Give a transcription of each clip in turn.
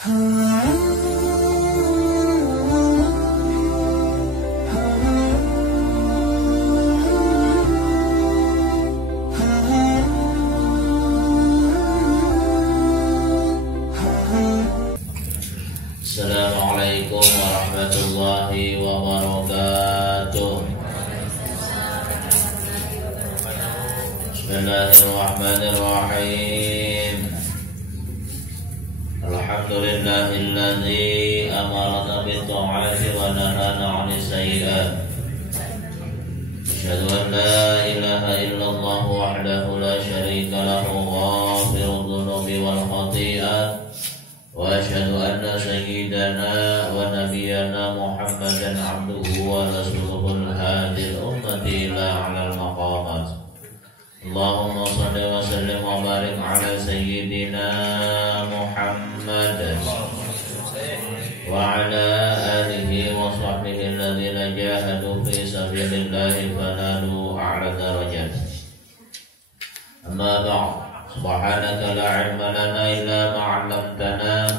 Assalamualaikum warahmatullahi wabarakatuh. Bismillahirrahmanirrahim. Alhamdulillahilladzi amarna bit-ta'ati wa nahana 'anil sayyi'at. Asyhadu an la ilaha illallah wahdahu la syarika lahu ghafirudz dzunubi wal khati'at. Wa asyhadu anna sayyidana wa nabiyyana Muhammadan 'abduhu wa rasuluhul hadil ummati ila 'alal maqamat. Allahumma shalli wa sallim wa barik 'ala sayyidina Muhammad wa 'ala alihi wa sahbihi alladhina jahadu fi sabilillahi fanalu a'la darajat. Amma ba'd. Subhanaka la ilma lana illa ma 'allamtana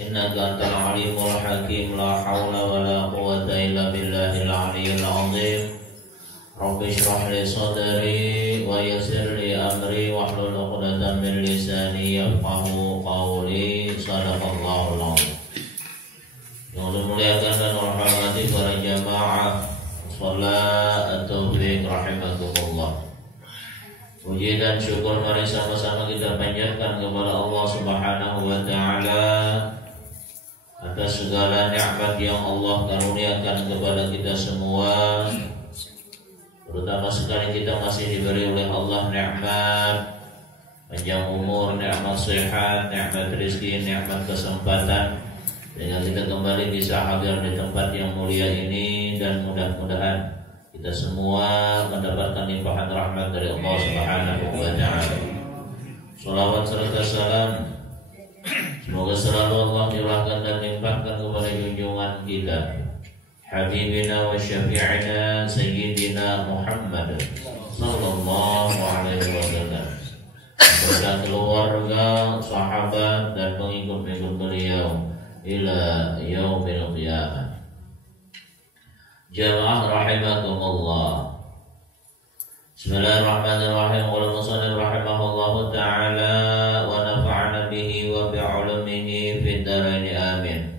innaka antal alimul hakim. La haula wa la quwwata illa billahil aliyyil azim. Rabbi shrah li sadri wa yassir li amri wahlul 'uqdatam min lisani yafqahu qawli. Shadaqallahul azim. Yang dimuliakan dan hormati para jamaah salat at-taufiq rahimakumullah. Puji dan syukur mari sama-sama kita panjatkan kepada Allah Subhanahu wa taala atas segala nikmat yang Allah karuniakan kepada kita semua. Terutama sekali kita masih diberi oleh Allah nikmat panjang umur, nikmat sehat, nikmat rezeki, nikmat kesempatan, sehingga kita kembali bisa hadir di tempat yang mulia ini, dan mudah-mudahan kita semua mendapatkan limpahan rahmat dari Allah Subhanahu wa taala. Shalawat serta salam semoga selalu Allah curahkan dan limpahkan kepada junjungan kita, Habibina wa syafi'ina Sayyidina Muhammad sallallahu alaihi wasallam, kepada keluarga, sahabat dan pengikut-pengikut beliau ila yaumil qiyamah. Jamaah rahimakumullah. Bismillahirrahmanirrahim. Qala musannif rahimahullahu ta'ala wa nafa'ana bihi wa bi'ulumihi fid dharain amin.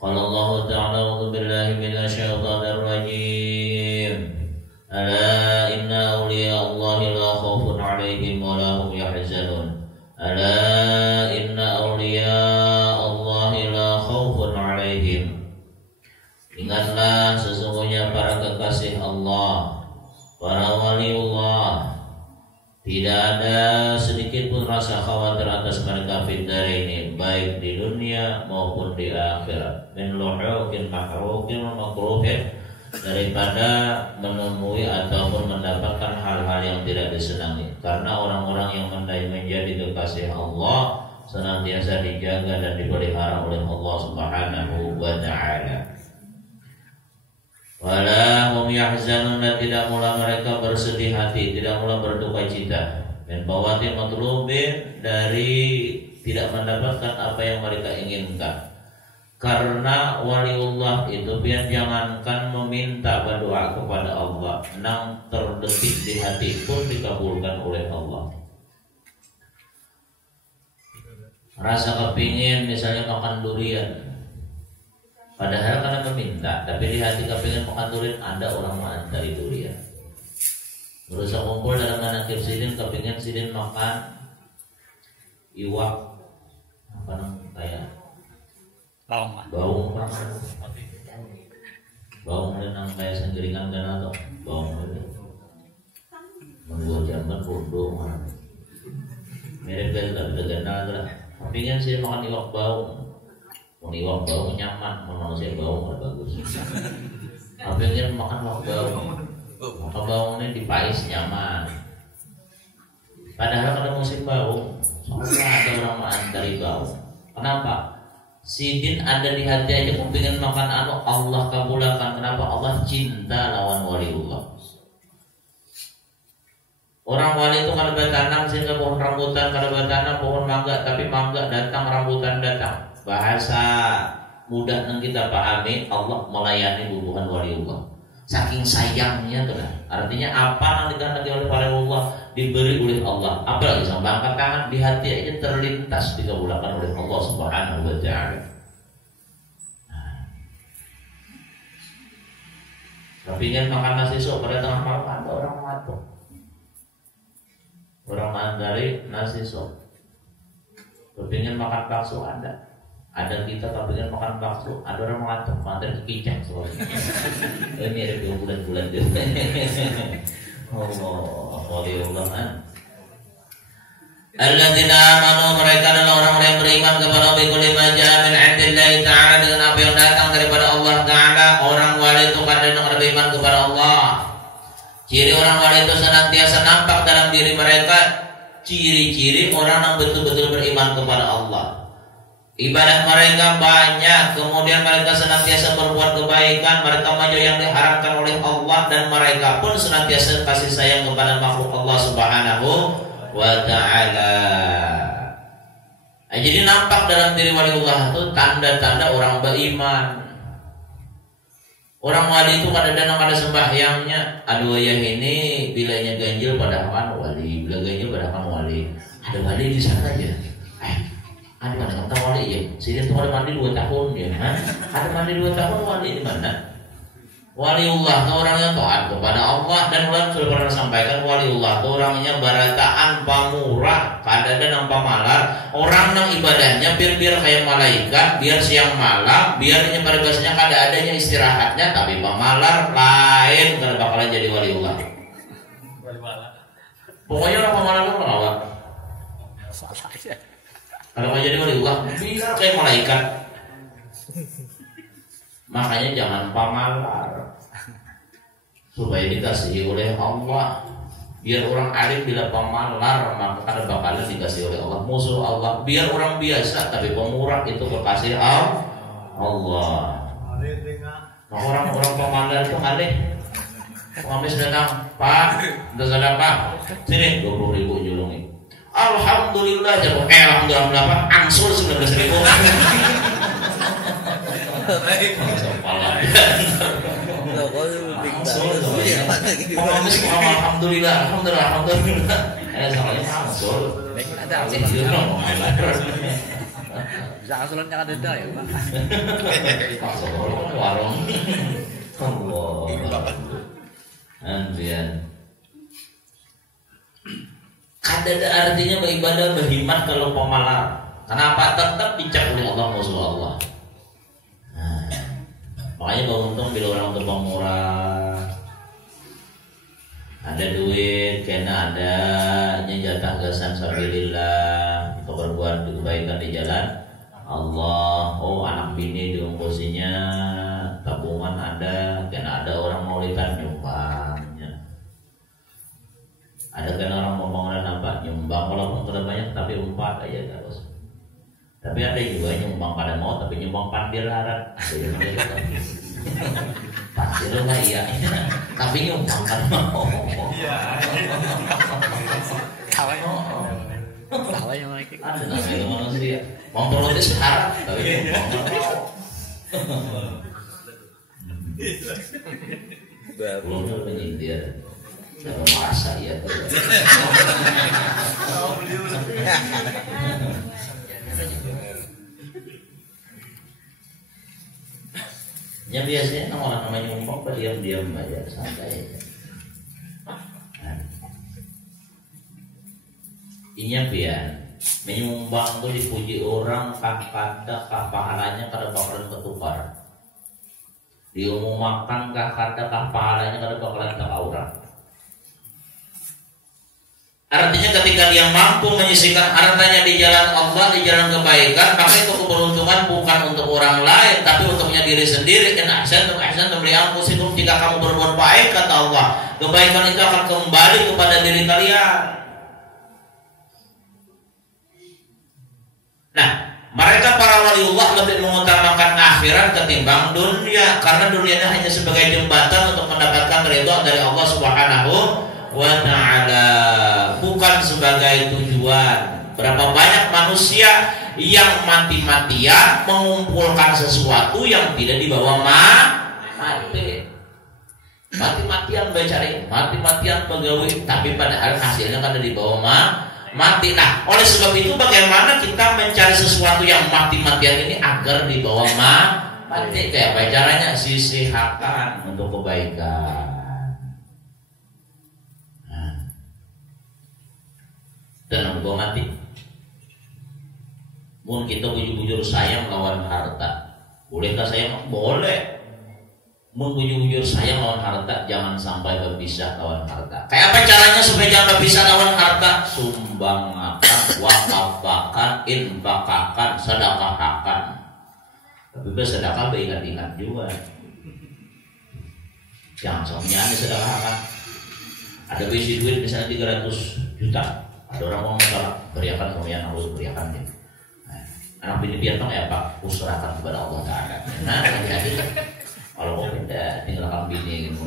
Qala Allah ta'ala a'udzu billahi minasy syaithanir rajim. Ala inna awliya Allahi la khaufun 'alaihim wa la hum yahzanun. Ala inna awliya Allahi la khaufun 'alaihim. Ingatlah sesungguhnya para kekasih Allah, para waliullah, tidak ada sedikit pun rasa khawatir atas mereka fitnah ini, baik di dunia maupun di akhirat. Min luhukin mahrukin makruhin, daripada menemui ataupun mendapatkan hal-hal yang tidak disenangi. Karena orang-orang yang menjadi kekasih Allah senantiasa dijaga dan dipelihara oleh Allah Subhanahu wa ta'ala. Wala hum yahzanun, dan tidak mula mereka bersedih hati, tidak mula berduka cita. Dan bawati matlubin, dari tidak mendapatkan apa yang mereka inginkan. Karena waliullah itu biar jangankan meminta berdoa kepada Allah, nang terdetik di hati pun dikabulkan oleh Allah. Rasa kepingin misalnya makan durian, padahal karena meminta, tapi di hati kepingin makan durian, ada orang mengantari durian. Berusaha kumpul dalam manakib sidin, kepingin sidin makan iwak, apa namanya, kayak baung yang kayak senggeringan dan atau baung itu membuat jamban bodoh mana mirip dari terkenal lah. Kepingin sidin makan iwak baung. Iwak baung nyaman, manusia baung nggak bagus. Tapi ingin makan iwak baung, maka baungnya dipais nyaman. Padahal pada musim baung, soalnya ada orang mengantari baung. Kenapa? Sidin ada di hati aja, kepingin makan Allah kabulkan. Kenapa? Allah cinta lawan waliullah. Orang wali itu kada bertanam sehingga pohon rambutan kada bertanam pohon mangga, tapi mangga datang rambutan datang. Bahasa mudah yang kita pahami, Allah melayani bubuhan waliullah. Saking sayangnya tuh kan. Artinya apa yang dikehendaki oleh waliullah diberi oleh Allah. Apalagi sampai angkat tangan di hati aja terlintas dikabulkan oleh Allah Subhanahu wa taala. Tapi ingin makan nasi sok pada tengah malam ada orang mati. Orang mandari nasi sok. Kepingin makan bakso ada kita kepingin makan bakso, ada orang mengatur mandari kicang soalnya. Ini mirip bulan-bulan dia. Allah, waliullah. Alladzina amanu, mereka adalah orang-orang yang beriman kepada kulli ma jaa min 'indillahi ta'ala, dengan apa yang datang daripada Allah Ta'ala. Orang wali itu kadang beriman kepada Allah. Ciri orang wali itu senantiasa nampak dalam diri mereka ciri-ciri orang yang betul-betul beriman kepada Allah. Ibadah mereka banyak, kemudian mereka senantiasa berbuat kebaikan, mereka menjauhi yang diharamkan oleh Allah, dan mereka pun senantiasa kasih sayang kepada makhluk Allah Subhanahu wa ta'ala. Jadi nampak dalam diri waliullah itu tanda-tanda orang beriman. Orang wali itu kadang-kadang ada sembahyangnya, aduh ya ini bilanya ganjil padahal kan wali, bila ganjil padahal kan wali. Ada wali di sana aja. Ada mana kata wali ya? Sini tuh ada mandi 2 tahun ya. Ada mandi 2 tahun wali di mana? Waliullah itu orang yang taat kepada Allah, dan ulang sudah pernah sampaikan waliullah itu orangnya barataan pamurah, kadang-kadang pamalar, orang yang ibadahnya biar kayak malaikat, biar siang malam, biarnya pada bahasanya kada adanya istirahatnya, tapi pamalar lain kada bakalan jadi waliullah. Pokoknya orang pamalar itu melawat. Kalau mau jadi waliullah, biar kayak malaikat. Makanya jangan pamalar, supaya dikasihi oleh Allah. Biar orang alim bila pamalar, maka kada bakalan dikasihi oleh Allah, musuh Allah. Biar orang biasa tapi pemurah, itu kekasih Allah. Nah, orang-orang pamalar itu aneh. Pengamis datang, Pak, udah sadar Pak, sini 20.000 julungi. Alhamdulillah, alhamdulillah Pak, angsur 19.000. Alhamdulillah. Soalnya angsur. Ada bisa angsuran jangan denda ya Pak. Warung. Allah. Anbian. Ada artinya beribadah berhimat kalau pemalar. Kenapa? Tetap dicap oleh Allah, musuh Allah. Makanya beruntung bila orang untuk murah, ada duit, karena adanya jatah gasan sabilillah untuk berbuat kebaikan di jalan Allah. Oh, anak bini diungkusinya, tabungan ada, karena ada orang maulidan nyumbangnya. Ada kan orang mau bangunan apa nyumbang, walaupun tidak banyak tapi 4 aja terus. Tapi ada juga nyumbang pada mau, tapi nyumbang pandir harat. Pandir lah iya, tapi nyumbang pada mau. Tawa yang lagi. Ada namanya manusia. Mau protes harat, tapi nyumbang mau. Belum penyindir. Masa ya. Ya biasanya orang namanya nyumbang diam-diam aja, santai aja. Inya pian menyumbang tuh dipuji orang, kata pahalanya kada bakalan ketukar. Diumumkan kata pahalanya kada bakalan teraurat. Artinya ketika dia mampu menyisihkan hartanya di jalan Allah, di jalan kebaikan, maka itu keberuntungan bukan untuk orang lain, tapi untuknya diri sendiri. In ahsantum ahsantum li anfusikum, jika kamu berbuat baik kata Allah, kebaikan itu akan kembali kepada diri kalian. Nah, mereka para waliullah lebih mengutamakan akhirat ketimbang dunia, karena dunianya hanya sebagai jembatan untuk mendapatkan ridha dari Allah Subhanahu wa ta'ala, bukan sebagai tujuan. Berapa banyak manusia yang mati-matian mengumpulkan sesuatu yang tidak dibawa mati. Mati-matian mencari, mati-matian pegawai, tapi padahal hasilnya kan ada di bawah mati. Nah, oleh sebab itu bagaimana kita mencari sesuatu yang mati-matian ini agar dibawa mati? Kayak apa caranya? Sisihkan untuk kebaikan. Dan membawa mati. Mungkin kita bujur-bujur sayang lawan harta. Bolehkah sayang? Boleh. Bujur-bujur sayang lawan harta, jangan sampai berpisah lawan harta. Kayak apa caranya supaya jangan berpisah lawan harta? Sumbangkan, wakafkan, infakakan, sedekahkan. Tapi bersedekah beringat-ingat juga. Jangan semuanya sedekahkan. Ada besi duit misalnya 300 juta. Ada orang mau salah, beriakan kemudian harus beriakan gitu. Anak bini piantong ya Pak, usurahkan kepada Allah Ta'ala. Nah, hati-hati kalau mau pindah tinggalkan bini gitu.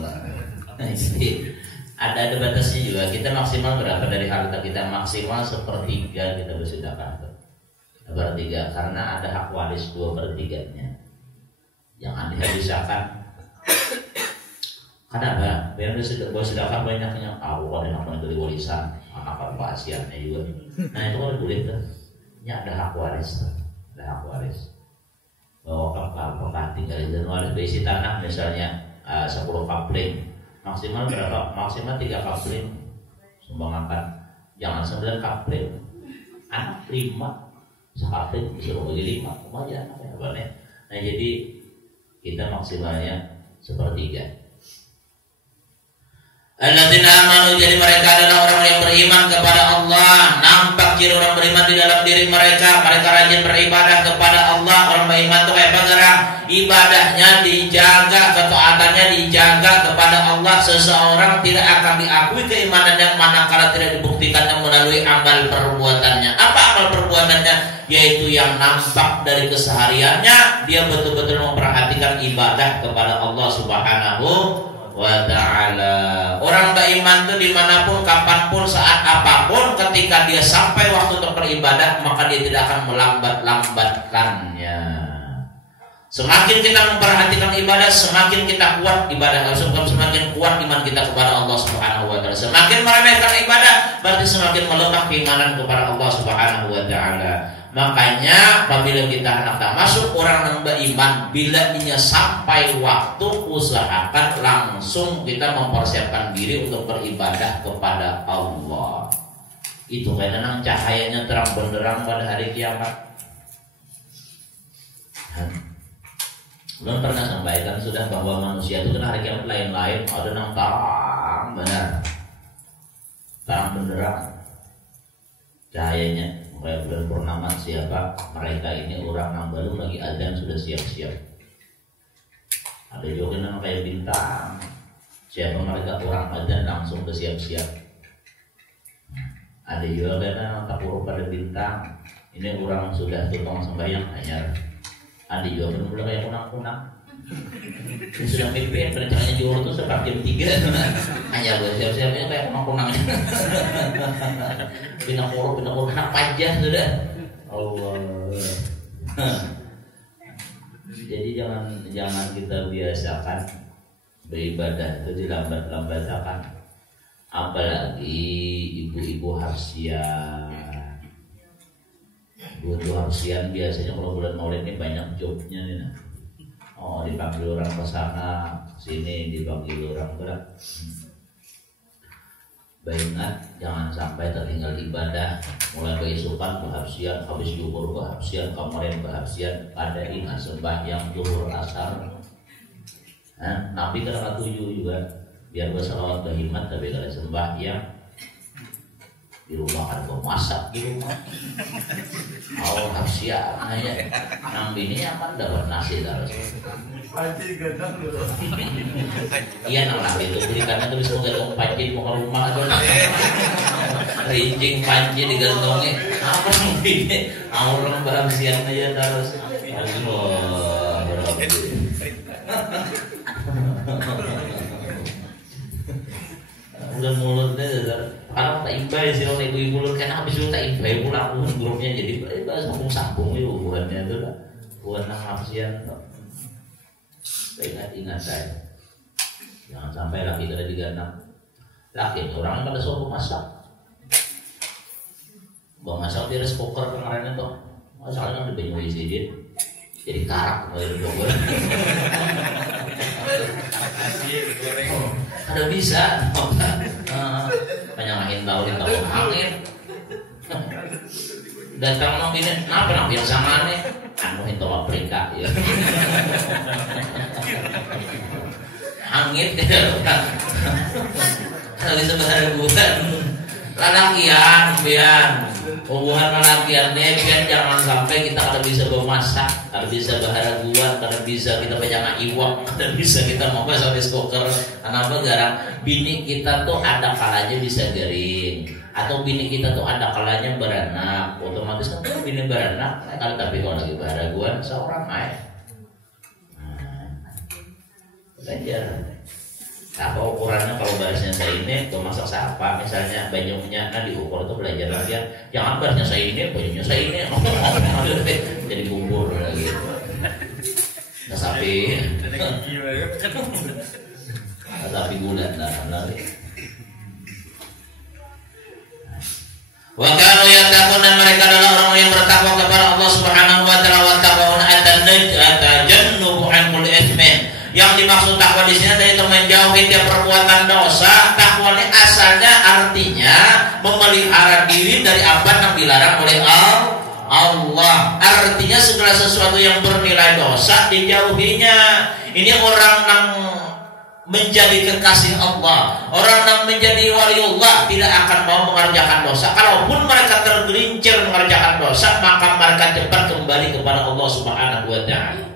Ada batasnya juga. Kita maksimal berapa dari harta kita? Maksimal 1/3 kita bersedekah. 1/3 karena ada hak waris 2/3-nya. Jangan dihabiskan. Kenapa? Biar bersedekah banyaknya. Aku ada yang dari warisan, anak pasiennya juga. Nah itu kan boleh tuh. Ini ada hak waris. Ada hak waris. Bahwa apakah tinggal di waris berisi tanah misalnya 10 kapling, maksimal berapa? Maksimal 3 kapling sumbangan. Jangan 9 kapling. Anak 5 sekapling disuruh bagi 5 lumayan apa ya. Nah jadi kita maksimalnya 1/3. Alladzina amanu, jadi mereka adalah orang yang beriman kepada Allah. Nampak ciri orang beriman di dalam diri mereka. Mereka rajin beribadah kepada Allah. Orang beriman itu kayak bagaimana? Ibadahnya dijaga, ketaatannya dijaga kepada Allah. Seseorang tidak akan diakui keimanannya manakala tidak dibuktikannya melalui amal perbuatannya. Apa amal perbuatannya? Yaitu yang nampak dari kesehariannya. Dia betul-betul memperhatikan ibadah kepada Allah Subhanahu wa ta'ala. Orang beriman itu dimanapun, kapanpun, saat apapun, ketika dia sampai waktu untuk beribadah, maka dia tidak akan melambat-lambatkannya. Semakin kita memperhatikan ibadah, semakin kita kuat ibadah, semakin kuat iman kita kepada Allah Subhanahu wa ta'ala. Semakin meremehkan ibadah, berarti semakin melemah keimanan kepada Allah Subhanahu wa ta'ala. Makanya apabila kita hendak masuk orang yang beriman, bila ia sampai waktu, usahakan langsung kita mempersiapkan diri untuk beribadah kepada Allah. Itu karena cahayanya terang benderang pada hari kiamat. Belum pernah sampaikan sudah bahwa manusia itu kan hari kiamat lain-lain, ada yang terang benar, terang benderang cahayanya. Kayak bulan purnama siapa mereka ini orang yang baru lagi azan sudah siap-siap. Ada juga yang kayak bintang. Siapa mereka orang azan langsung bersiap-siap. Ada juga yang tak urut pada bintang. Ini orang sudah tukang sembahyang hanya. Ada juga yang mulai kayak kunang-kunang. Ini sudah mimpi rencananya jual itu seperti jam 3. Hanya gue siap-siapnya kayak kunang-kunangnya. Pindah kurung anak pajah sudah. Allah. Jadi jangan kita biasakan beribadah itu dilambat-lambatkan. Apalagi ibu-ibu harsian. Ibu harsian biasanya kalau bulan Maulid ini banyak jobnya nih. Oh, dipanggil orang ke sana, sini dipanggil orang gerak. Ingat jangan sampai tertinggal ibadah. Mulai keisupan kehabsian, habis zuhur kehabsian, kemarin kehabsian, ada ingat sembahyang zuhur asar. Nabi kena 7 juga. Biar bersalawat berhimat tapi kalau sembahyang di rumah kan gue masak di rumah. Awal habsian aja. Nabi ini akan dapat nasi terus. Iya nang laki itu berikannya tuh bisa gantung panci di muka rumah atau rincing panci digantungnya apa ini orang berhabsian aja terus. udah mulutnya karena tak imbai sih orang ibu-ibu karena habis itu tak imbai pulang grupnya jadi sambung-sambung itu hubungannya itu lah buat nafsian. Ingat saya jangan sampai laki kita 36 laki orang pada suruh masak bang masak di rice cooker kemarin itu masalahnya kan di banyu isi dia jadi karak dari Bogor. Ada bisa penyangahin tahu angin datang mau ini kenapa yang sama nih anu itu Afrika ya angin kalau bisa bahasa bulan lalakian biar hubungan lalakiannya biar jangan sampai kita kada bisa bermasak, kada bisa baharaguan, kada bisa kita banyak iwak, kada bisa kita mau masak di cooker. Kenapa garang bini kita tuh ada kalanya bisa garing atau bini kita tuh ada kalanya beranak, otomatis kan kalau bini beranak kalau tapi kalau lagi baharaguan seorang belajar apa ukurannya kalau bahasnya saya ini gue masak siapa misalnya banyaknya nah diukur itu belajar lagi jangan bahasnya saya ini banyaknya saya ini jadi bubur lagi nah sapi bulan lagi wakanu yang takut dan mereka adalah orang yang bertakwa kepada Allah Subhanahu wa taala wa taqawun atajannubu an kulli itsmin. Yang dimaksud takwa di sini adalah itu menjauhi tiap perbuatan dosa. Takwa ini asalnya artinya memelihara diri dari apa yang dilarang oleh Allah. Artinya segala sesuatu yang bernilai dosa dijauhinya. Ini orang yang menjadi kekasih Allah, orang yang menjadi waliullah tidak akan mau mengerjakan dosa. Kalaupun mereka tergelincir mengerjakan dosa, maka mereka cepat kembali kepada Allah Subhanahu wa taala.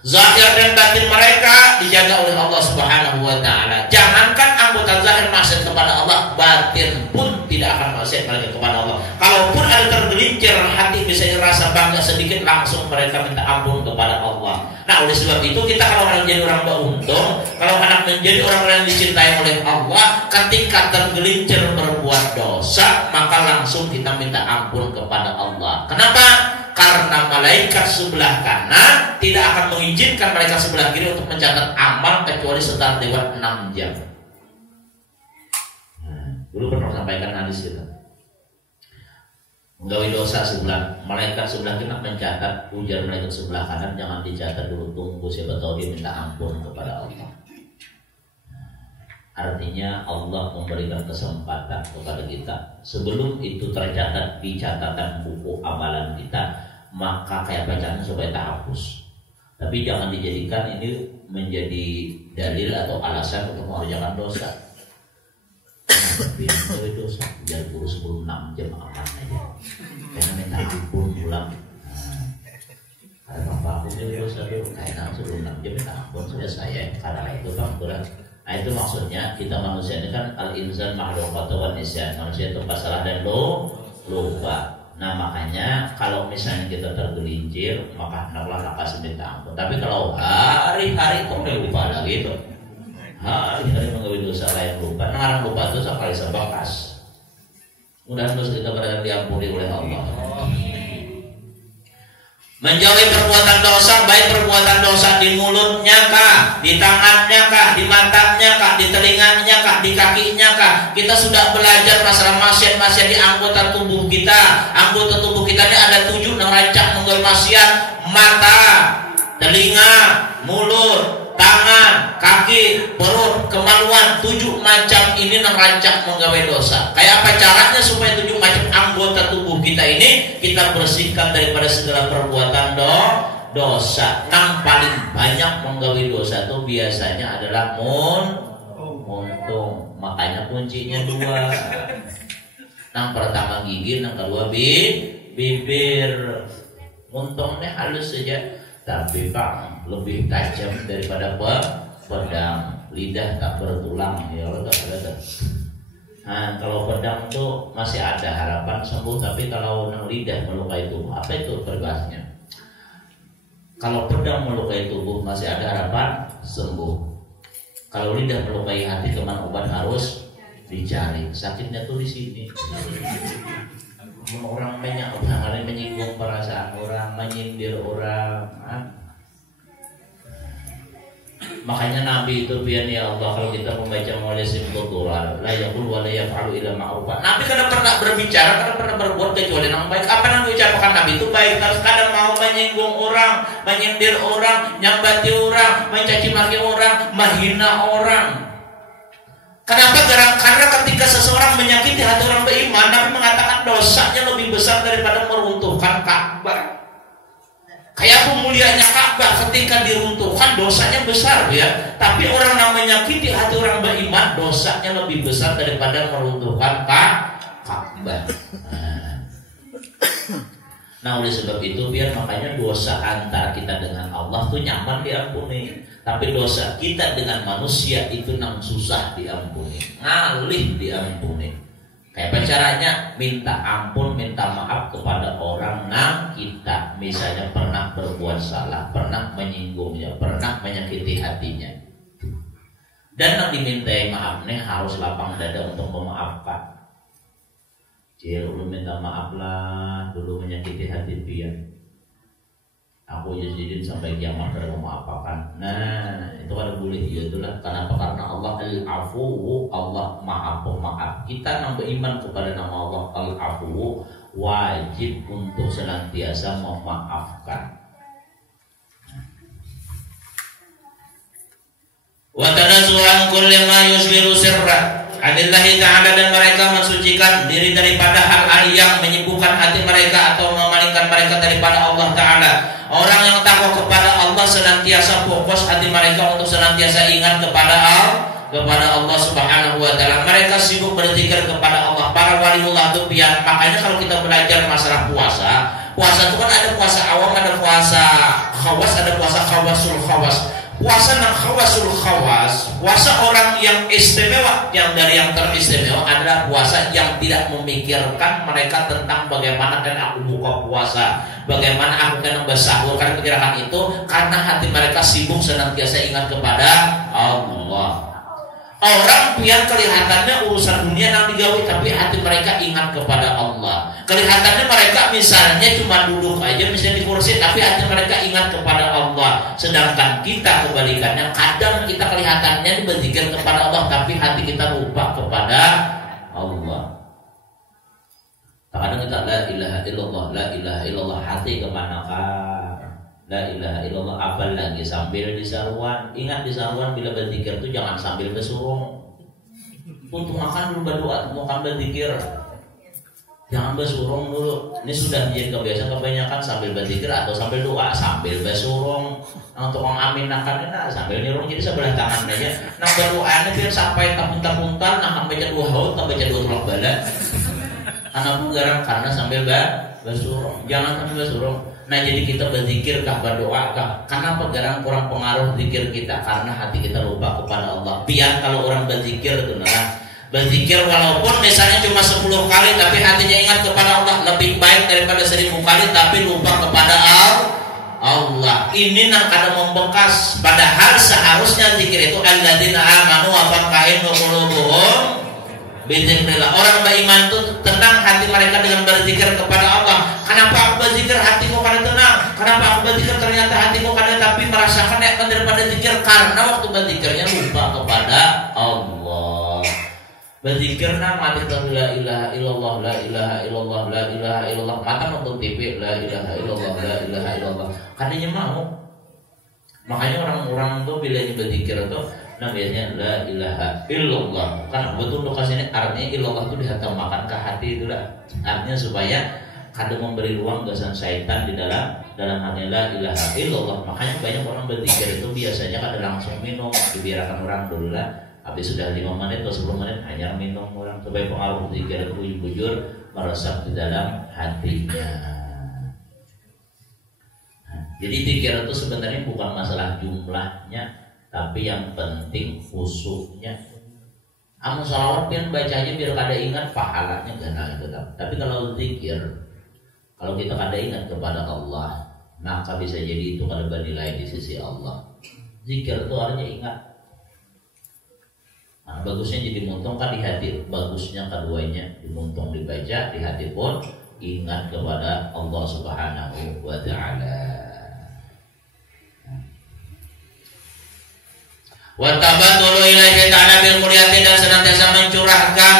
Zahir dan batin mereka dijaga oleh Allah Subhanahu wa taala. Jangankan anggota zahir maksiat kepada Allah, batin pun tidak akan maksiat lagi kepada Allah. Kalaupun ada tergelincir hati bisa rasa bangga sedikit, langsung mereka minta ampun kepada Allah. Nah, oleh sebab itu kita kalau orang jadi orang beruntung, kalau anak menjadi orang yang dicintai oleh Allah, ketika tergelincir berbuat dosa, maka langsung kita minta ampun kepada Allah. Kenapa? Karena malaikat sebelah kanan tidak akan mengizinkan malaikat sebelah kiri untuk mencatat amal kecuali setelah lewat 6 jam. Dulu pernah sampaikan hadis kita. Menggawi dosa sebelah malaikat sebelah kanan mencatat, ujar malaikat sebelah kanan jangan dicatat dulu, tunggu siapa tahu dia minta ampun kepada Allah. Artinya Allah memberikan kesempatan kepada kita sebelum itu tercatat di catatan buku amalan kita, maka kayak bacaan supaya tak hapus. Tapi jangan dijadikan ini menjadi dalil atau alasan untuk mengerjakan dosa. Tapi dosa jangan buru sebelum 6 jam aman aja. Karena minta ampun pulang. Karena bapak aku jadi dosa dia kayaknya sebelum 6 jam minta ampun sudah saya. Karena itu kan berat. Nah itu maksudnya kita manusia ini kan al-insan makhluk wa nisyan. Manusia itu salah dan lupa. Nah makanya kalau misalnya kita tergelincir maka hendaklah kasih minta ampun. Tapi kalau hari-hari kok udah lupa lagi itu, hari-hari menggawi dosa lain lupa. Nah orang lupa itu sekali sebakas. Mudah-mudahan dosa kita berada diampuni oleh Allah. Menjauhi perbuatan dosa, baik perbuatan dosa di mulutnya kah, di tangannya kah, di matanya kah, di telinganya kah, di kakinya kah. Kita sudah belajar masalah maksiat-maksiat di anggota tubuh kita. Anggota tubuh kita ini ada 7 nerancak menggawe maksiat: mata, telinga, mulut, tangan, kaki, perut, kemaluan. 7 macam ini nerancak menggawe dosa. Kayak apa caranya supaya 7 macam anggota tubuh kita ini kita bersihkan daripada segala perbuatan dosa. Yang paling banyak menggawe dosa itu biasanya adalah muntung. Makanya kuncinya 2. Yang pertama gigi, yang kedua bibir. Muntungnya halus saja, tapi Pak lebih tajam daripada pedang. Lidah tak bertulang, ya Allah tak ada. Nah, kalau pedang tuh masih ada harapan sembuh, tapi kalau lidah melukai tubuh, apa itu peribahasanya? Kalau pedang melukai tubuh masih ada harapan sembuh. Kalau lidah melukai hati, teman obat harus dicari. Sakitnya tuh di sini. Orang menyinggung perasaan orang, menyindir orang. Makanya Nabi itu biar ya Allah, kalau kita membaca mulai simple Quran, la yaqul wa la yaf'alu illa ma'ruf. Nabi kadang pernah berbicara, kadang pernah berbuat kecuali yang baik. Apa yang diucapkan Nabi itu baik, terus kadang mau menyinggung orang, menyindir orang, nyambati orang, mencaci maki orang, menghina orang. Kenapa? Karena ketika seseorang menyakiti hati orang beriman, Nabi mengatakan dosanya lebih besar daripada meruntuhkan Ka'bah. Kayak pemuliaannya Ka'bah ketika diruntuhkan dosanya besar ya. Tapi orang yang menyakiti hati orang beriman dosanya lebih besar daripada meruntuhkan Ka'bah. Nah oleh sebab itu biar makanya dosa antara kita dengan Allah tuh nyaman diampuni. Tapi dosa kita dengan manusia itu nang susah diampuni, ngalih diampuni. Kayak apa caranya? Minta ampun, minta maaf kepada orang nang kita misalnya pernah berbuat salah, pernah menyinggungnya, pernah menyakiti hatinya. Dan nang dimintai maafnya harus lapang dada untuk memaafkan. Dulu minta maaf lah, dulu menyakiti hati dia. Aku jadiin sampai kiamat karena memaafkan. Nah itu kan boleh ya itulah. Kenapa? Karena Allah al-afu, Allah maha pemaaf. Kita yang beriman kepada nama Allah al-afu wajib untuk senantiasa memaafkan. Wa tanazzu'an kulli ma yusbiru sirra anillahi ta'ala, dan mereka mensucikan diri daripada hal-hal yang menyibukkan hati mereka atau memalingkan mereka daripada Allah Ta'ala. Orang yang takwa kepada Allah senantiasa fokus hati mereka untuk senantiasa ingat kepada Allah Subhanahu wa Ta'ala. Mereka sibuk berzikir kepada Allah. Para waliullah itu pian. Makanya kalau kita belajar masalah puasa itu kan ada puasa awam, ada puasa khawas, ada puasa khawasul khawas. Puasa yang khawasul khawas, puasa orang yang istimewa, yang dari yang teristimewa adalah puasa yang tidak memikirkan mereka tentang bagaimana dan aku buka puasa, bagaimana aku kan bersahur. Karena pikiran itu karena hati mereka sibuk senantiasa ingat kepada Allah. Orang yang kelihatannya urusan dunia yang digawe, tapi hati mereka ingat kepada Allah. Kelihatannya mereka misalnya cuma duduk aja misalnya di kursi, tapi hati mereka ingat kepada Allah. Sedangkan kita kebalikannya, kadang kita kelihatannya berzikir kepada Allah, tapi hati kita lupa kepada Allah. Kadang kita la ilaha illallah, la ilaha illallah, hati kemanakah? La ilaha illallah, apal lagi sambil disaruan. Ingat disaruan bila berzikir itu jangan sambil bersurung. Untuk makan dulu berdoa, untuk makan berzikir. Jangan bersurung dulu. Ini sudah menjadi kebiasaan kebanyakan sambil berzikir atau sambil doa, sambil bersurung. Nah, untuk orang amin nakannya sambil nyurung, jadi sebelah tangan aja. Nah berdoanya biar sampai tapuntar-puntar, nah baca dua haut, baca dua tulak bala. Anak garang karena sambil bersurung. Jangan sambil bersurung. Nah jadi kita berzikir kah, berdoa kah? Kenapa garang kurang pengaruh zikir kita? Karena hati kita lupa kepada Allah. Biar kalau orang berzikir itu berzikir walaupun misalnya cuma 10 kali tapi hatinya ingat kepada Allah, lebih baik daripada 1000 kali tapi lupa kepada Allah. Ini nak ada membekas. Padahal seharusnya zikir itu alladzina amanu wa tatma'innu qulubuhum bizikrillah. Orang beriman itu tenang hati mereka dengan berzikir kepada Allah. Kenapa aku berzikir hatiku karena tenang? Kenapa aku berzikir ternyata hatiku karena tapi merasakan nikmat daripada zikir? Karena waktu berzikirnya lupa kepada Allah. Berzikir mati la ilaha illallah, la ilaha illallah, la ilaha illallah. Mata nonton TV la ilaha illallah, la ilaha illallah. Karena mau. Makanya orang-orang tuh bila berzikir tuh biasanya la ilaha illallah. Kan betul lokasinya artinya illallah itu dihantamkan ke hati itulah. Artinya supaya kada memberi ruang gasan syaitan di dalam hati la ilaha illallah. Makanya banyak orang berzikir itu biasanya kada langsung minum, dibiarkan orang dulu lah. Habis sudah 5 menit atau 10 menit hanya minum orang supaya pengaruh zikir itu bujur meresap di dalam hatinya. Jadi zikir itu sebenarnya bukan masalah jumlahnya, tapi yang penting khusyuknya. Amun sholawat pian bacanya biar kada ingat pahalanya gana tetap. Tapi kalau zikir, kalau kita kada ingat kepada Allah, maka bisa jadi itu kada bernilai di sisi Allah. Zikir itu artinya ingat. Nah, bagusnya jadi muntung kan di hati. Bagusnya keduanya, di muntung dibaca, di hati pun ingat kepada Allah Subhanahu wa Ta'ala. Wa tabaddulu ilaihi ta'ala bil mulyati, dan senantiasa mencurahkan,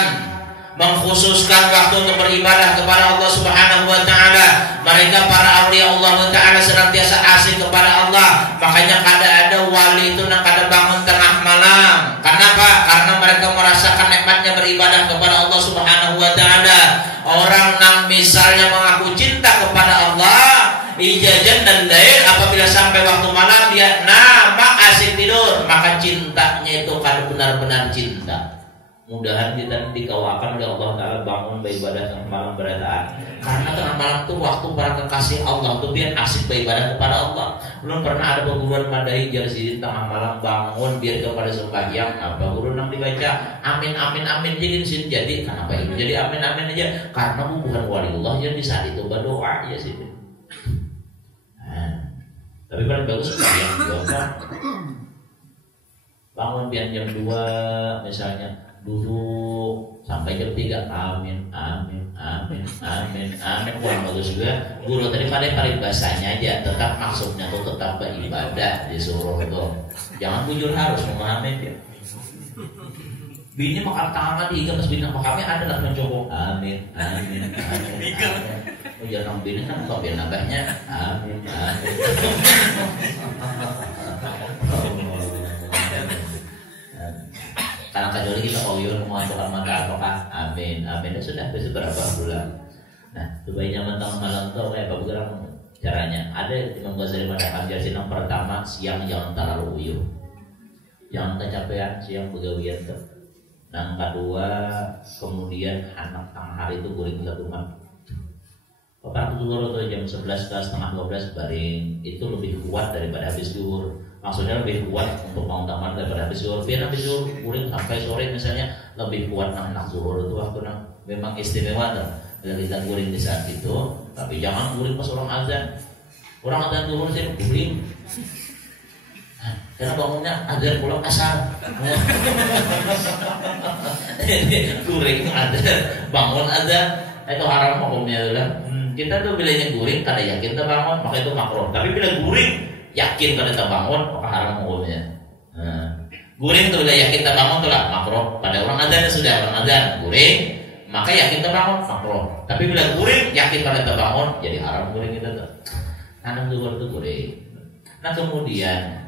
mengkhususkan waktu untuk beribadah kepada Allah Subhanahu wa Ta'ala. Mereka para awliya Allah Ta'ala senantiasa asik kepada Allah. Makanya kada ada wali itu nang kada bangun tengah malam. Kenapa? Karena mereka merasakan nikmatnya beribadah kepada Allah Subhanahu wa Ta'ala. Orang nang misalnya mengaku cinta kepada Allah, ijajan dan lain, apabila sampai waktu malam dia nama asik tidur, maka cintanya itu kan benar-benar cinta. Mudahan kita dikawakan oleh Allah Ta'ala bangun beribadah tengah malam berataan. Karena tengah malam itu waktu para kekasih Allah tuh biar asik beribadah kepada Allah. Belum pernah ada perguruan madai jadi tengah malam bangun biar kepada sembahyang. Apa guru nang dibaca amin amin amin jadi kenapa itu jadi amin amin aja? Karena bukan waliullah yang di saat itu berdoa ya sih. Nah, tapi paling bagus sembahyang juga. Bangun biar jam 2 misalnya, duduk sampai jam 3, amin amin amin amin amin. Kurang bagus juga. Guru tadi pada bahasanya aja, tetap maksudnya tuh tetap beribadah disuruh tuh. Jangan bujur harus memahami dia. Bini makan tangan tiga pas bini apa kami adalah mencoba amin amin amin. Oh jangan bini kan kok biar nambahnya amin amin. Karena kecuali kita kawiun mengaturkan mata apakah amin amin itu sudah berapa bulan. Nah sebaiknya mentang malam tuh kayak apa bergerak caranya. Ada Imam Ghazali pada ajar sinang pertama, siang jangan terlalu uyuh, jangan kecapean siang begawian tuh. Yang kedua kemudian anak tengah hari itu guring satu malam. Bapak zuhur tuh jam 11 setengah 12 baring itu lebih kuat daripada habis zuhur. Maksudnya lebih kuat untuk bangun taman daripada habis zuhur. Biar habis zuhur guring sampai sore misalnya lebih kuat anak zuhur itu waktu memang istimewa tuh. Dari kita guring di saat itu, tapi jangan guring pas orang azan. Orang azan zuhur sih guring. Karena bangunnya azan pulang asar. Guring azan, bangun azan itu haram hukumnya udah. Kita tuh bilangnya guring kada yakin kita bangun, maka itu makruh. Tapi bila guring yakin kada kita bangun, maka haram hukumnya. Guring tuh bila yakin kita bangun tuh lah makruh. Pada orang azan sudah orang azan guring, maka yakin kita bangun makruh. Tapi bila guring yakin kada kita bangun, jadi haram guring kita tuh. Anak zuhur tuh guring. Nah kemudian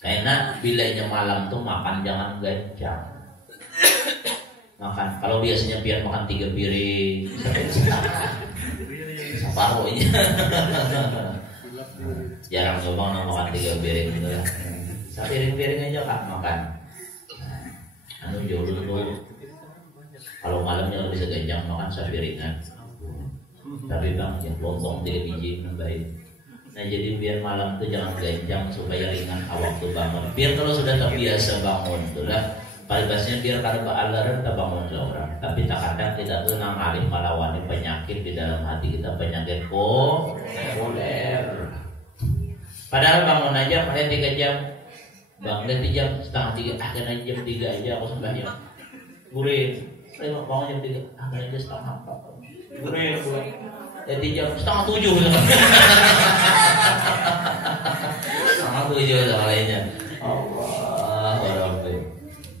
karena bilanya malam tuh makan jangan gancang. Makan kalau biasanya biar makan 3 piring separuhnya. Jarang coba makan 3 piring gitu lah. Sepiring-piring aja kan makan. Anu jauh dulu. Kalau malamnya bisa gancang makan sepiringan. Tapi bang yang lontong 3 biji baik. Nah jadi biar malam itu jangan gancang supaya ringan waktu bangun. Biar kalau sudah terbiasa bangun itulah palibasnya biar kada alarm kita bangun seorang. Tapi tak kadang kita tuh nang alih melawan penyakit di dalam hati kita, penyakit populer. Padahal bangun aja pada 3 jam. Bangun 3 jam setengah 3, kena jam 3 aja aku sembahyang. Guring, saya bangun jam 3, kena aja setengah 4. Guring pulang. Jadi jam setengah 7 setengah 7 lainnya. Allah Rabbi.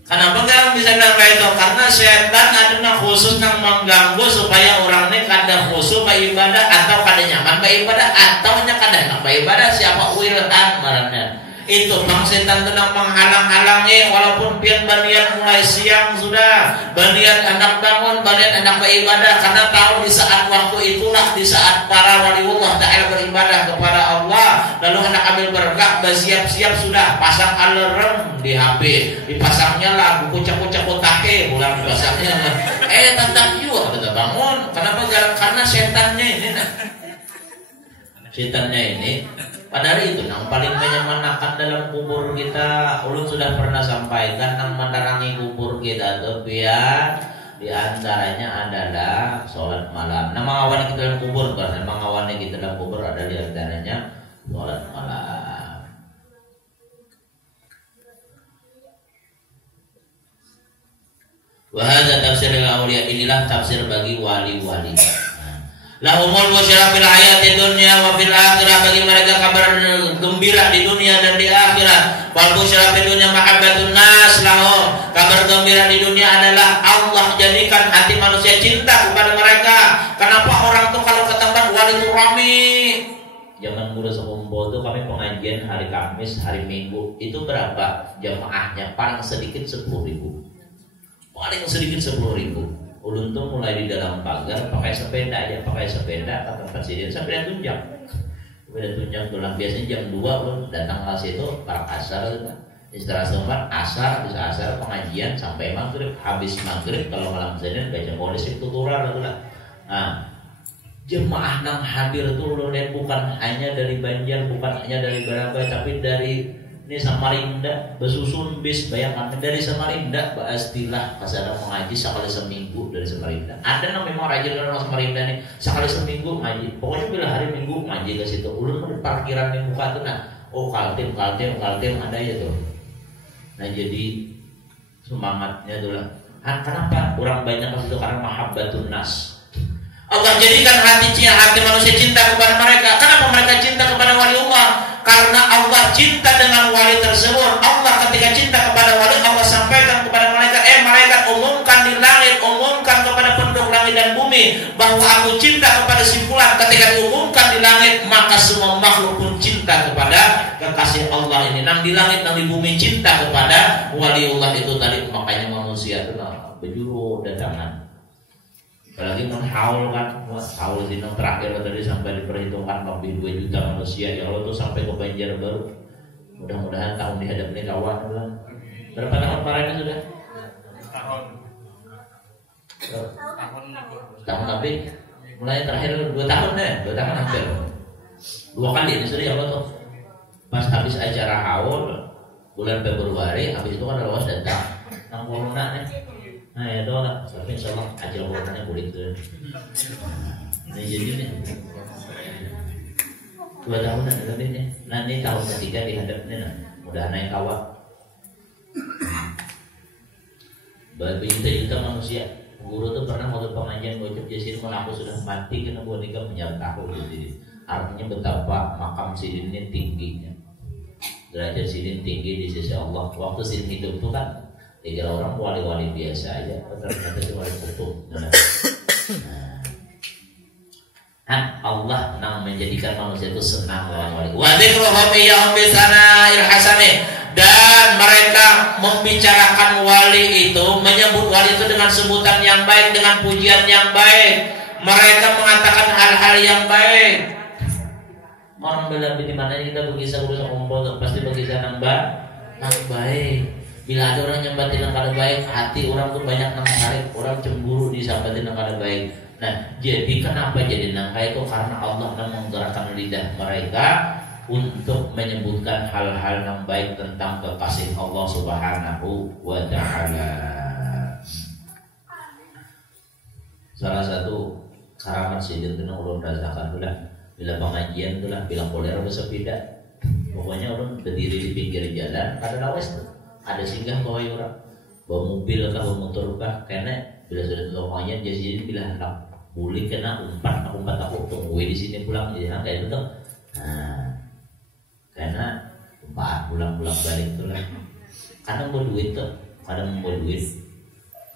Kenapa nggak bisa bilang kayak itu? Karena setan ada khusus yang mengganggu supaya orangnya kada khusyuk beribadah atau kada nyaman beribadah atau nya kada enak beribadah. Siapa wilhan marahnya? Itu bang setan tenang menghalang-halangi walaupun pian banian mulai siang sudah banian anak bangun banian anak beribadah karena tahu di saat waktu itulah di saat para waliullah ta'ala beribadah kepada Allah lalu anak ambil berkah bersiap-siap sudah pasang alarm di HP dipasangnya lagu kucak-kucak kotake pulang dipasangnya tetap juga tetap bangun kenapa karena setannya ini padahal itu yang paling menyemangkan dalam kubur kita. Ulun sudah pernah sampaikan yang menerangi kubur kita tuh biar di antaranya adalah sholat malam. Nah mengawani kita dalam kubur kan, mengawani kita dalam kubur ada di antaranya sholat malam. Wa hadza tafsirul auliya, inilah tafsir bagi wali-wali. Lahumul busyra fil hayatid dunya wa fil akhirah, bagi mereka kabar gembira di dunia dan di akhirat. Wal busyra fid dunya mahabbatun nas lahum, kabar gembira di dunia adalah Allah jadikan hati manusia cinta kepada mereka. Kenapa orang tuh kalau ke tempat wali itu rame? Zaman muda sekumpul tuh kami pengajian hari Kamis, hari Minggu, itu berapa jamaahnya? Paling sedikit 10.000. Paling sedikit 10.000. Ulun tuh mulai di dalam pagar pakai sepeda aja, pakai sepeda ke tempat sini, sepeda tunjang. Sepeda tunjang tulang biasanya jam 2 ulun datang ke situ para asar, istirahat sebentar, asar, bisa asar pengajian sampai maghrib. Habis maghrib kalau malam Senin baca maulid tuturan lah. Nah, jemaah nang hadir tuh ulun lihat bukan hanya dari Banjar, bukan hanya dari Barabai, tapi dari ini Samarinda, besusun bis, bayangkan dari Samarinda, istilah pas ada mengaji sekali seminggu dari Samarinda. Ada yang memang rajin orang Samarinda nih, sekali seminggu ngaji. Pokoknya bila hari Minggu ngaji ke situ. Ulun di parkiran di muka tuh, nah, oh kaltim ada ya tuh. Nah jadi semangatnya tuh lah. Kenapa orang banyak ke situ? Karena mahabbatun nas. Allah jadikan hati manusia cinta kepada mereka. Kenapa mereka cinta kepada waliullah? Karena Allah cinta dengan wali tersebut. Allah ketika cinta kepada wali, Allah sampaikan kepada mereka, malaikat umumkan di langit, umumkan kepada penduduk langit dan bumi bahwa aku cinta kepada si fulan. Ketika diumumkan di langit, maka semua makhluk pun cinta kepada kekasih Allah ini. Nang di langit, nang di bumi cinta kepada waliullah itu tadi. Makanya manusia itu berjuru datangan. Apalagi menghaul kan, haul sini terakhir tadi sampai diperhitungkan lebih 2 juta manusia. Ya Allah tuh sampai ke Banjarbaru. Mudah-mudahan tahun dihadap ini kawan. Berapa tahun kemarin sudah? Tahun lebih. Mulai terakhir 2 tahun deh, 2 tahun hampir. 2 kali ini sudah ya Allah tuh. Pas habis acara haul bulan Februari, habis itu kan ada luas datang. Nang corona nih. Nah ya doang lah, tapi insyaallah ajar coronanya kulit tuh. Nah jadi nih 2 tahunan lebih nih. Nah ini tahun ketiga dihadapnya, nah mudah naik kawat. Berjuta-juta manusia. Guru tuh pernah waktu pengajian gocap jasin aku sudah mati karena buat nikah menyertahu jadi. Artinya betapa makam sidin ini tingginya. Derajat sidin tinggi di sisi Allah. Waktu sidin hidup tuh kan dikira orang wali-wali biasa aja, ternyata itu wali kutub. Allah menjadikan manusia itu senang lawan wali. Wa dzikruhum iyahum bisana'il hasanah, dan mereka membicarakan wali itu, menyebut wali itu dengan sebutan yang baik, dengan pujian yang baik. Mereka mengatakan hal-hal yang baik. Orang bela di mana kita berkisah kumpul pasti berkisah nang baik. Bila ada orang nyambatin yang kada baik, hati orang tuh banyak nang tarik, orang cemburu disambatin yang kada baik. Nah, jadi kenapa jadi nangka itu? Karena Allah menggerakkan lidah mereka untuk menyebutkan hal-hal yang baik tentang kekasih Allah Subhanahu wa Ta'ala. Salah satu karamat sidin itu ulun rasakan tuh lah, bila pengajian tuh lah, bila kolera bersepeda, pokoknya ulun berdiri di pinggir jalan, ada lawas tuh. Ada singgah bawa orang, bawa mobil kah, bawa motor kah, karena bila sudah pengajian jadi bila hendak boleh kena umpat aku tunggu di sini pulang jadi kayak itu tuh. Nah, karena umpat pulang balik tuh lah. Kadang mau duit tuh, kadang mau duit.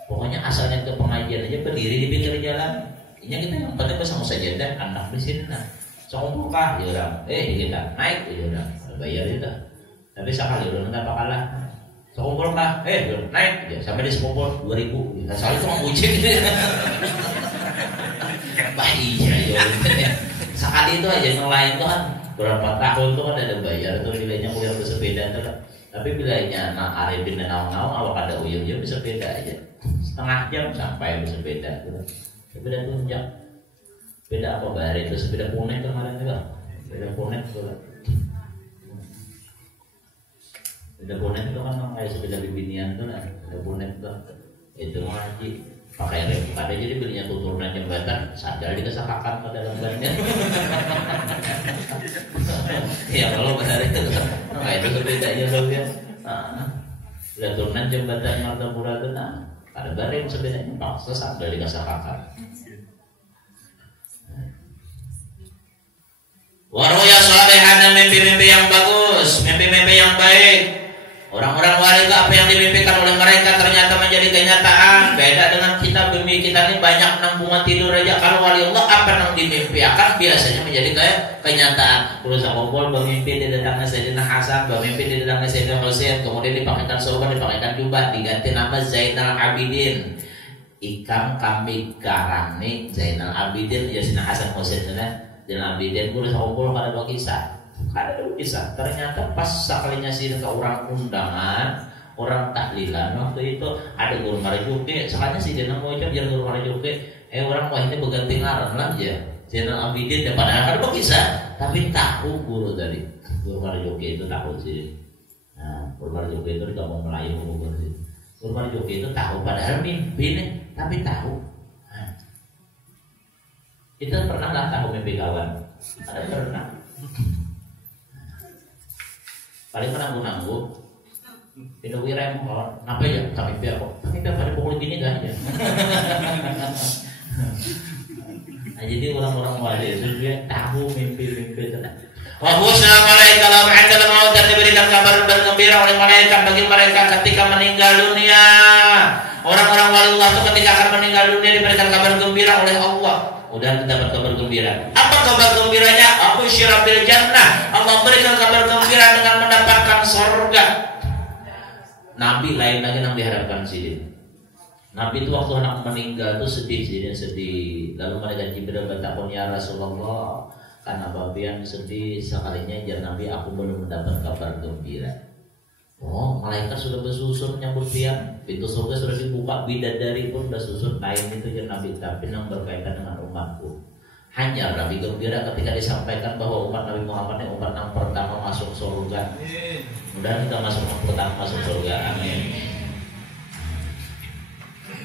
Pokoknya asalnya ke pengajian aja berdiri di pinggir jalan. Ini kita yang penting sama saja dah anak di sini nah. Songkok kah ya orang, kita naik ya orang, bayar itu. Tapi sekali orang tak kalah. Sekumpul kah? Naik ya, sampai di sekumpul 2.000. Nah, soalnya itu mau ucik. Iya ya. Sekali itu aja, yang lain tuh kan berapa tahun tuh kan ada bayar tuh nilainya uyang bersepeda tuh. Tapi bilanya Arifin dan naung-naung awak ada uyang bersepeda aja. Setengah jam sampai bersepeda tuh. Sepeda tunjang. Sepeda apa bayar itu? Sepeda punek kemarin juga. Sepeda punek tuh. Sepeda bonet itu kan kayak sepeda bibinian tuh lah, sepeda bonet tuh itu ngaji pakai rem ada jadi belinya tuturunan jembatan sadar dikesakakan pada dalam bannya. Ya kalau benar itu kayak itu sepedanya tuh ya. Turunan jembatan Martapura tuh Ada bareng sebenarnya paksa sampai dari kasar-kasar. Waruya sholihan, dan mimpi-mimpi yang bagus, mimpi-mimpi yang baik. Orang-orang wali itu apa yang dimimpikan oleh mereka ternyata menjadi kenyataan. Beda dengan kita, mimpi kita ini banyak nanggungan tidur aja. Kalau wali Allah apa yang dimimpikan biasanya menjadi kayak kenyataan. Kalau Sampul bermimpi di datangnya Sayyidina Hasan, bermimpi di datangnya Sayyidina Husain, kemudian dipakaikan sorban, dipakaikan jubah, diganti nama Zainal Abidin. Ikam kami garani Zainal Abidin, ya Sayyidina Hasan Husain Zainal Abidin. Kalau Sampul pada dua kisah. Ada dua kisah. Ternyata pas sekalinya sih ke orang undangan, orang tahlilan waktu itu ada guru Marjuki. Sekalinya sih dia mau ucap jangan guru Marjuki. Orang wah ini berganti ngaran lah ya. Zainal Abidin. Dan padahal ada dua kisah, tapi tahu guru tadi. Guru Marjuki itu tahu sih. Nah, guru Marjuki itu di kampung Melayu guru sih. Guru Marjuki itu tahu padahal mimpi nih, tapi tahu. Nah, itu pernah nggak tahu mimpi kawan? Ada pernah. Paling menanggung-nanggung pindah wirem kalau apa ya kami biar kok tapi biar pada pukul gini kan ya. Nah, jadi orang-orang wali itu dia tahu mimpi-mimpi tenang. Wa husna malaikat lam 'inda al-maut, dan diberikan kabar bergembira oleh malaikat bagi mereka ketika meninggal dunia. Orang-orang wali Allah itu ketika akan meninggal dunia diberikan kabar gembira oleh Allah. Udah dapat kabar gembira. Apa kabar gembiranya? Abu syirabil jannah. Allah berikan kabar gembira dengan mendapatkan surga. Nabi lain lagi yang diharapkan sih. Nabi itu waktu anak meninggal itu sedih. Lalu malaikat Jibril bertakun, ya Rasulullah, karena babian sedih sekalinya jar Nabi, aku belum mendapat kabar gembira. Oh, malaikat sudah bersusun nyambut dia, pintu surga sudah dibuka, bidadari pun sudah susun lain itu jar Nabi, tapi yang berkaitan dengan umatku. Hanya Nabi gembira ketika disampaikan bahwa umat Nabi Muhammad ini umat yang pertama masuk surga. Mudah kita masuk yang pertama masuk surga, amin.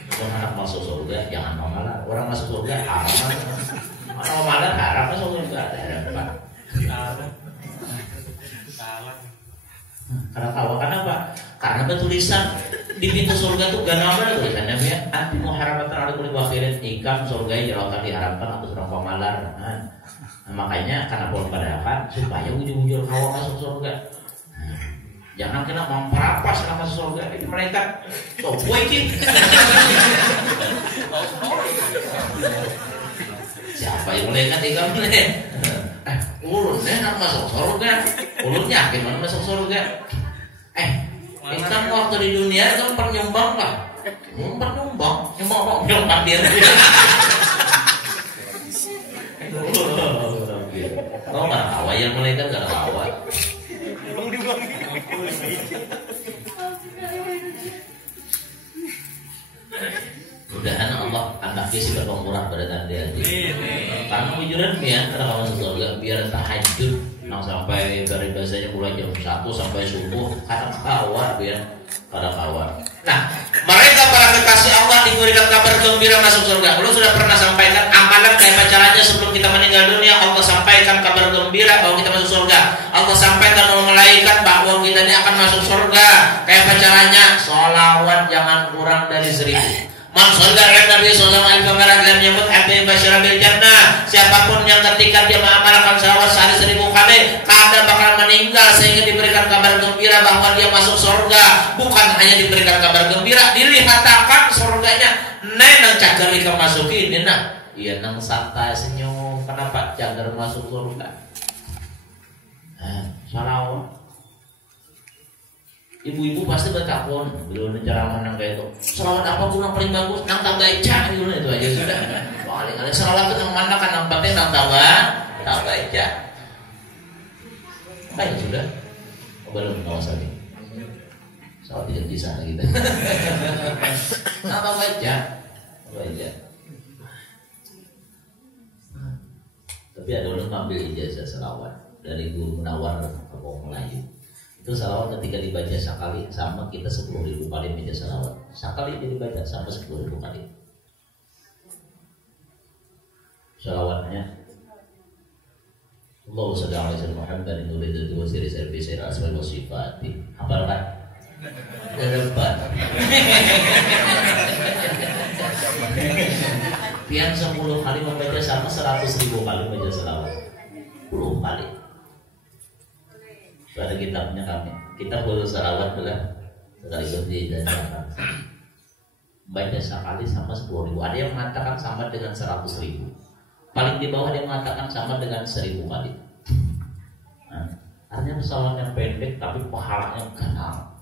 Kalau anak masuk surga jangan mamalah, orang masuk surga haram. Orang mamalah haram masuk surga ada. Karena tahu kenapa? Karena tulisan di pintu surga itu gak nama tulisannya ya. Anti muharramatan ala kulli wakhirin, ikam surga yang akan diharapkan untuk orang pemalar. Nah, makanya karena belum pada kan supaya ujung-ujung hawa masuk surga. Jangan kena memperapas nama masuk surga. Itu mereka so boykin. Siapa yang mereka tinggal nih? Ulunnya nak masuk surga. Ulunnya gimana masuk surga? Kita waktu di dunia kan penyumbang lah. Nyumbang dia. Kau nggak tahu yang mereka nggak tahu. Mudah-mudahan Allah anaknya sih berpengurang pada nanti. Karena wujudan ya, kalau masuk surga biar tahajud, sampai dari biasanya mulai jam 1 sampai subuh, kadang kawat biar pada kawat. Nah, mereka para kekasih Allah diberikan kabar gembira masuk surga. Lu sudah pernah sampaikan amalan kayak caranya sebelum kita meninggal dunia. Allah sampaikan kabar gembira bahwa kita masuk surga. Allah sampaikan oleh malaikat bahwa kita ini akan masuk surga. Kayak caranya, sholawat jangan kurang dari 1000. Man shalla Nabi sallallahu alaihi wasallam dan menyebut abdi basyara bil jannah. Siapapun yang ketika dia mengamalkan sholawat sehari 1000 kali, kada bakal meninggal sehingga diberikan kabar gembira bahwa dia masuk surga. Bukan hanya diberikan kabar gembira, dilihatakan surganya. Nang cagar ika masukin nah. Iya nang santai senyum. Kenapa cagar masuk surga? Sholawat. Ibu-ibu pasti bertakun, belum ceramah nang kayak itu. Selawat apa pun yang paling bagus, nang tabaca gitu itu aja sudah. Paling ada selawat nang mana kan nang penting nang tabaca. Kayak sudah. Belum kawasan ini. Soal tidak bisa kita. Nang tabaca. Tapi ada orang ngambil ijazah selawat dari guru Munawar Kampung Melayu. Itu salawat ketika dibaca sekali sama kita 10.000 kali baca salawat. Sekali jadi baca sama 10.000 kali. Salawatnya Allahu sallallahu alaihi wasallam Muhammadin nuridu wa sirri sirri sirri asma'i wa sifati. Hafal kan? Depan. Pian 10 kali membaca sama 100.000 kali membaca selawat. 10 kali. Itu ada kitabnya kami. Kita boleh selawat juga sekaligus dijajarkan. Baca sekali sama 10.000. Ada yang mengatakan sama dengan 100.000. Paling di bawah dia mengatakan sama dengan 1.000 kali. Nah, artinya selawat yang pendek tapi pahalanya ganal.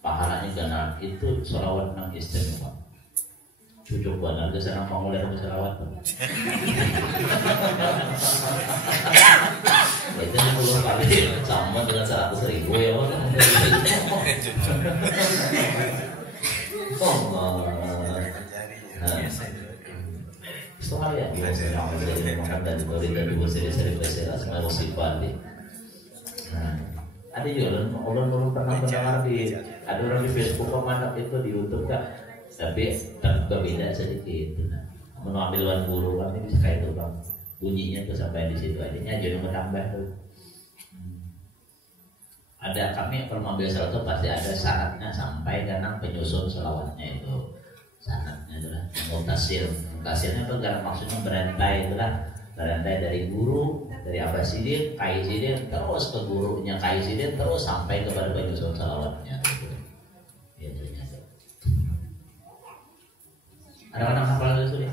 Pahalanya ganal itu selawat yang istimewa. Cucuk banget ke sana mau mulai ke selawat. Itu 10 kali sama dengan 100.000 ya. Sekali ya, makan dan beri dan dua seri-seri bersih asma wasifat. Ada juga orang pernah mendengar ada orang di Facebook mantap itu di YouTube kan, tapi berbeda sedikit. Mengambil wan guru kan ini bisa kayak itu bang, bunyinya tuh sampai di situ aja, jadi menambah tuh. Ada kami kalau mengambil salawat itu pasti ada syaratnya sampai karena penyusun salawatnya itu syaratnya adalah mutasil. Mutasilnya itu karena maksudnya berantai itulah berantai dari guru, dari Abah Sidin, Kai Sidin terus ke gurunya Kai Sidin terus sampai kepada penyusun salawatnya. Gitu. Ada orang hafal itu ya?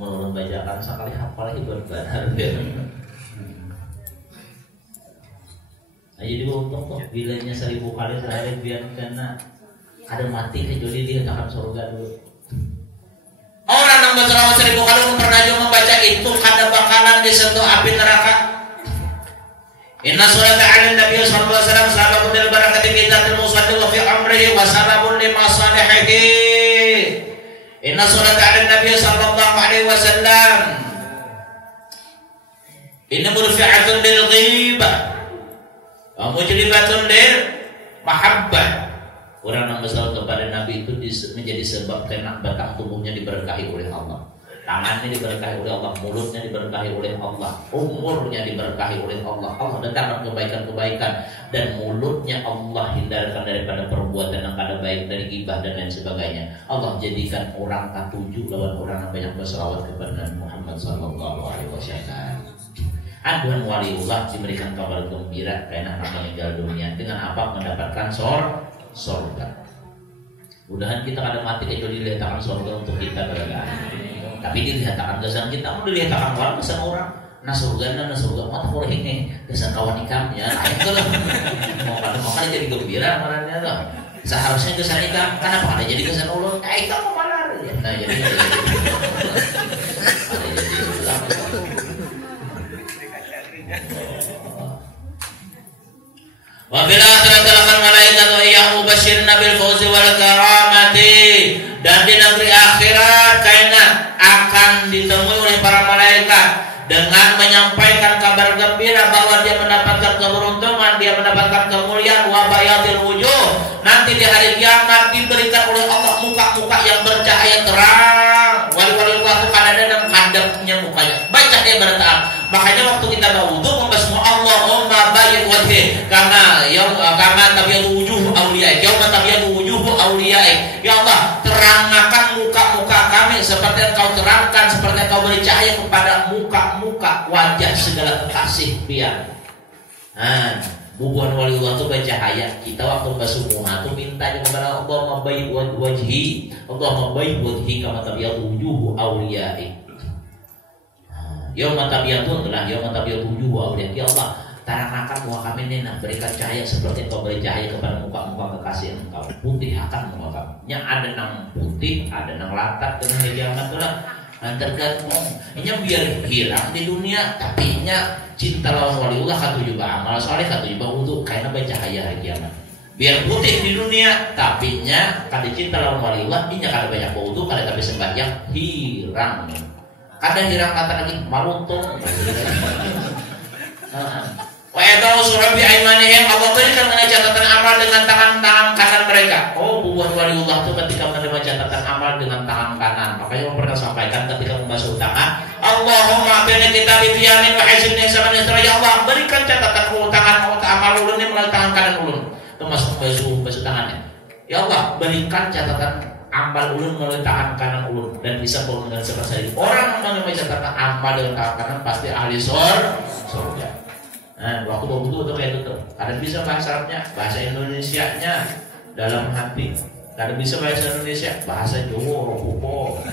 Menurut bacakan sekali hafal itu benar. Nah, jadi untung tuh bilanya 1.000 kali sehari biar karena ada mati kecuali dia akan surga dulu. Orang yang berselawat 1.000 kali pernah juga membaca itu kada bakalan disentuh api neraka. Inna surata 'ala Nabi sallallahu alaihi wasallam sababun lil barakati fi dzatil musalli wa fi amrihi wa sababun li masalihihi. Inna surata 'ala Nabi sallallahu alaihi wasallam inna murfi'atun lil ghibah wa mujlibatun lil mahabbah. Orang yang bersalawat kepada Nabi itu menjadi sebab karena batang tubuhnya diberkahi oleh Allah, tangannya diberkahi oleh Allah, mulutnya diberkahi oleh Allah, umurnya diberkahi oleh Allah. Allah datangkan kebaikan-kebaikan dan mulutnya Allah hindarkan daripada perbuatan yang kada baik dari ghibah dan lain sebagainya. Allah jadikan orang ketujuh lawan orang yang banyak bersalawat kepada Nabi Muhammad sallallahu alaihi wasallam. Aduan waliullah diberikan kabar gembira karena meninggal dunia dengan apa? Mendapatkan surga. Mudahan kita kada mati kecuali dilihatkan surga untuk kita berada. Tapi dilihatkan kesan kita mau dilihatkan orang kesan orang. Nah surga mata boleh ini kesan kawan ikamnya. Itu loh. Mau kada jadi gembira marahnya tuh. Seharusnya kesan ikam. Kenapa kada jadi kesan ulun? Ikam mau malar. Nah jadi. Wa bil akhirati lakal malaikatu ayyahu basyirna bil fawzi wal karamati. Dan di negeri akhirat kaina akan ditemui oleh para malaikat dengan menyampaikan kabar gembira bahwa dia mendapatkan keberuntungan, dia mendapatkan kemuliaan wa bayatil wujuh. Nanti di hari kiamat diberikan oleh Allah muka-muka yang bercahaya terang. Wali-wali waktu kan ada dan hadapnya mukanya. Baca dia bertahan. Makanya waktu kita berwudu membasmu Allahumma bayyid wajhi kama tabyadu wujuh awliyaik yauma tabyadu wujuh awliyaik. Ya Allah, terangkan muka-muka kami seperti yang Kau terangkan, seperti yang Kau beri cahaya kepada muka-muka wajah segala kekasih biar. Nah, bubuhan waliullah itu bercahaya. Kita waktu bersumuha itu minta kepada Allah bayyid wajhi, Allah bayyid wajhi kama tabyadu wujuh awliyaik. Yauma tabyadu adalah yauma tabyadu wujuh awliyaik. Ya Allah, terangkan muka kami ini, berikan cahaya seperti Kau beri cahaya kepada muka-muka kekasih Engkau. Putih akan muka kami. Yang ada nang putih, ada nang latak dengan kiamat itulah. Tergantung. Ini biar hilang di dunia, tapi nya cinta lawan waliullah katu juga amal soleh katu juga untuk karena bercahaya hari kiamat. Biar putih di dunia, tapi nya kada cinta lawan waliullah, ini kada banyak wudu, kada tapi sembahyang hirang. Kada hirang kata lagi maruntung. Wa yadau surah bi aimanihim, Allah berikan catatan amal dengan tangan-tangan kanan mereka. Oh, bubuhan waliullah itu ketika menerima catatan amal dengan tangan kanan. Makanya pernah sampaikan ketika membasuh tangan, Allahumma bina kita bi yamin wa hisni sama ya Allah, berikan catatan tangan amal ulun melalui tangan kanan ulun. Termasuk membasuh tangannya. Ya Allah, berikan catatan amal ulun melalui tangan kanan ulun dan bisa berhubungan dengan seperti orang yang mencatatkan amal dengan tangan kanan pasti ahli surga. Nah, waktu begitu tuh kayak gitu. Kadang bisa bahasa Arabnya, bahasa Indonesianya dalam hati. Kadang bisa bahasa Indonesia, bahasa Jawa, Robopo.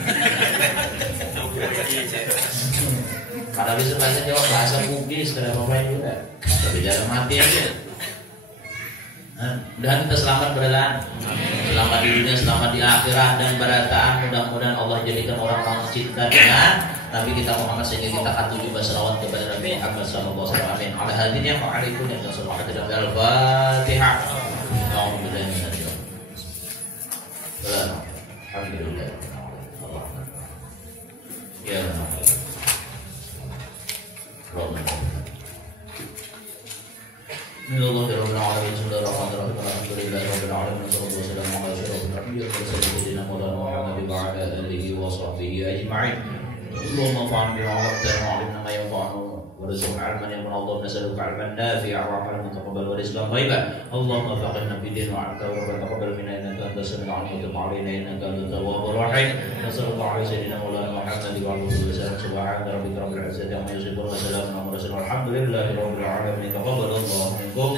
Kadang bisa bahasa Jawa, bahasa Bugis, kadang apa juga. Tapi dalam hati aja. Dan kita selamat berjalan, selamat di dunia, selamat di akhirat dan berataan. Mudah-mudahan Allah jadikan orang-orang cinta dengan Nabi kita Muhammad sehingga kita akan tujuh berselawat kepada Nabi Muhammad sallallahu alaihi wasallam. Amin. Ala hadinya wa'alaikum ya sallallahu alaihi wasallam. Al-Fatihah. Alhamdulillah. Alhamdulillah. Ya Allah. Bismillahirrahmanirrahim. Bismillahirrahmanirrahim. Alhamdulillahirabbil alamin. Wassalatu wassalamu ala asyrofil anbiya'i wa sayyidina Maulana Muhammad wa ala alihi wa sahbihi ajma'in. Allahumma fa'alna bima 'allamtana wa 'allimna ma yanfa'una warzuqna 'ilman yanfa'una. Allahumma nas'aluka 'ilman nafi'an wa 'amalan mutaqabbalan wa rizqan thayyiban. Allahumma faqihna fid din wa 'allimna wa taqabbal minna innaka antas samiul 'alim wa tub 'alaina innaka antat tawwabur rahim. Sallallahu alaihi sayyidina Maulana Muhammad wa alihi wa sallam. Subhana rabbika rabbil 'izzati 'amma yasifun wa salamun 'alal mursalin walhamdulillahi rabbil 'alamin. Taqabbalallahu minkum.